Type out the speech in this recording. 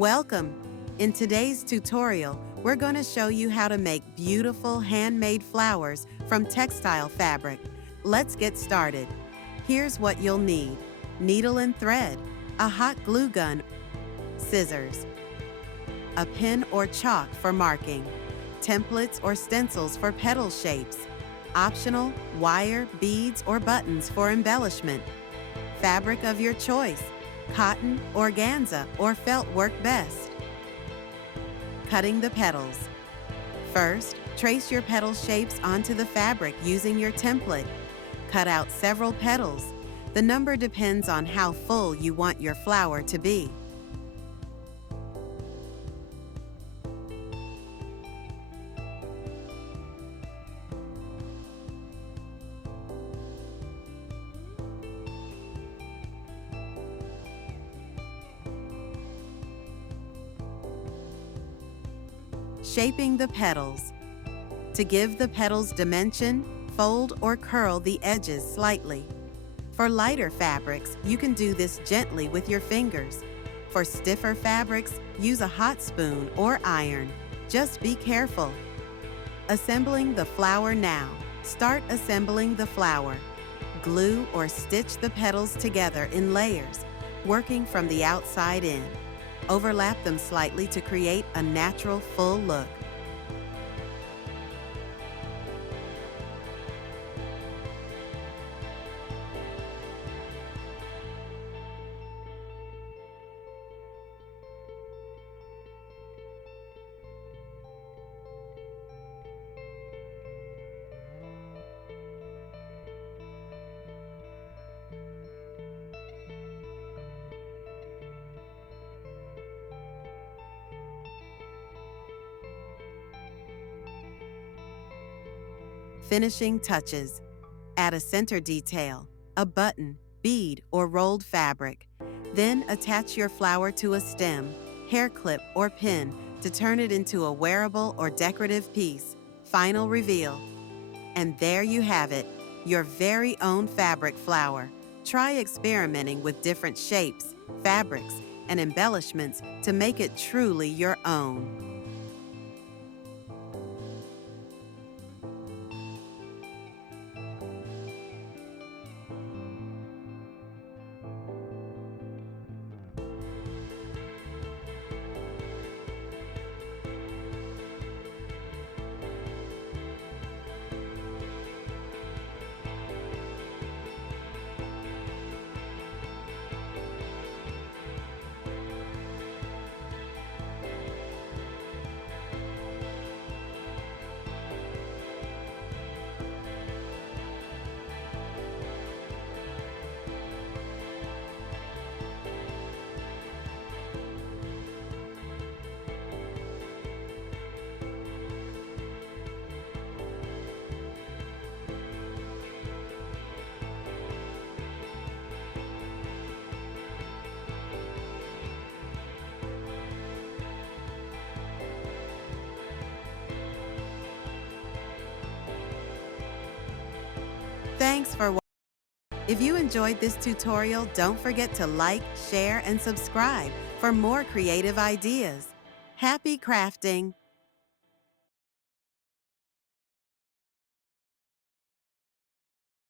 Welcome! In today's tutorial, we're going to show you how to make beautiful handmade flowers from textile fabric. Let's get started. Here's what you'll need: needle and thread, a hot glue gun, scissors, a pen or chalk for marking, templates or stencils for petal shapes, optional wire, beads, or buttons for embellishment, fabric of your choice, cotton, organza, or felt work best. Cutting the petals. First, trace your petal shapes onto the fabric using your template. Cut out several petals. The number depends on how full you want your flower to be. Shaping the petals. To give the petals dimension, fold or curl the edges slightly. For lighter fabrics, you can do this gently with your fingers. For stiffer fabrics, use a hot spoon or iron. Just be careful. Assembling the flower now. Start assembling the flower. Glue or stitch the petals together in layers, working from the outside in. Overlap them slightly to create a natural full look. Finishing touches. Add a center detail, a button, bead, or rolled fabric. Then attach your flower to a stem, hair clip, or pin to turn it into a wearable or decorative piece. Final reveal. And there you have it, your very own fabric flower. Try experimenting with different shapes, fabrics, and embellishments to make it truly your own. Thanks for watching. If you enjoyed this tutorial, don't forget to like, share, and subscribe for more creative ideas. Happy crafting!